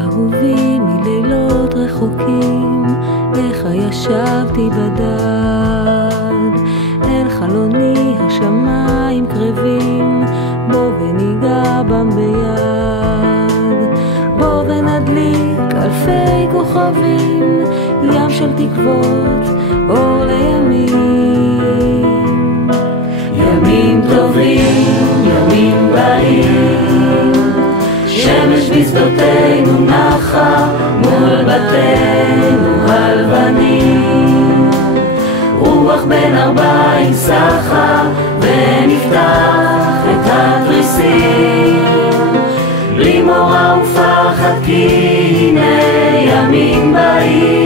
אהובי מלילות רחוקים, איך ישבתי בדד, אל חלוני השמיים קרבים, בוא וניגע בם ביד, בוא ונדליק אלפי כוכבים, ים של תקוות, אור לימים. ימים טובים, ימים באים, שמש בשדותינו נחה מול בתינו הלבנים, רוח בין ארבעים סחה ונפתח את התריסים, בלי מורא ופחד כי הנה ימים באים.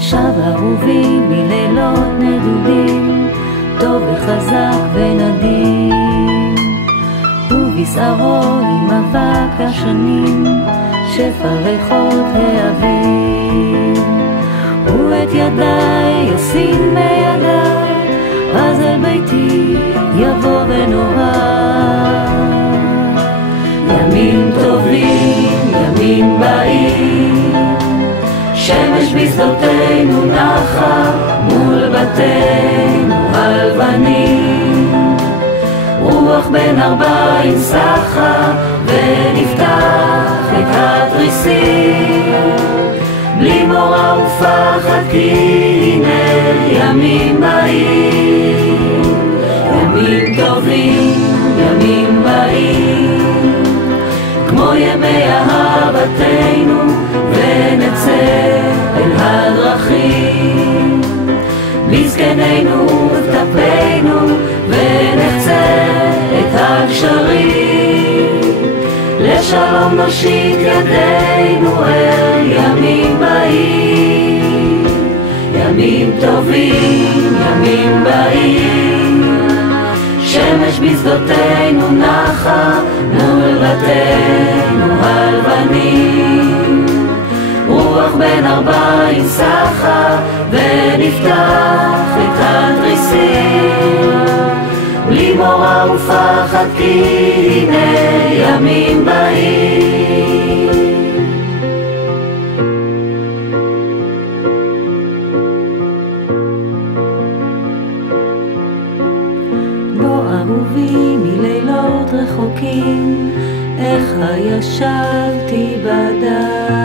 שב אהובי מלילות נדודים, טוב וחזק ונדים, ובשערו עם אבק השנים, שפע ריחות האוויר, ואת ידיי ישים בידיי, אז אל ביתי יבוא ונאהב. ימים טובים, ימים באים, שמש בשדותינו נחה מול בתינו הלבנים, רוח בין ארבעים סחה ונפתח את התריסים, בלי מורא ופחד כי הנה ימים באים. ימים טובים, ימים באים, כמו ימי אהבתנו, ונצא אל הדרכים, בזקנינו וטפנו, ונחצה את הגשרים, לשלום נושיט ידינו אל ימים באים. ימים טובים, ימים באים, שמש בשדותינו נחה מול בתינו הלבנים, רוח בין ארבעים סחה ונפתח את התריסים, בלי מורא ופחד כי הנה ימים באים. בוא אהובי מלילות רחוקים, איך ישבתי בדד,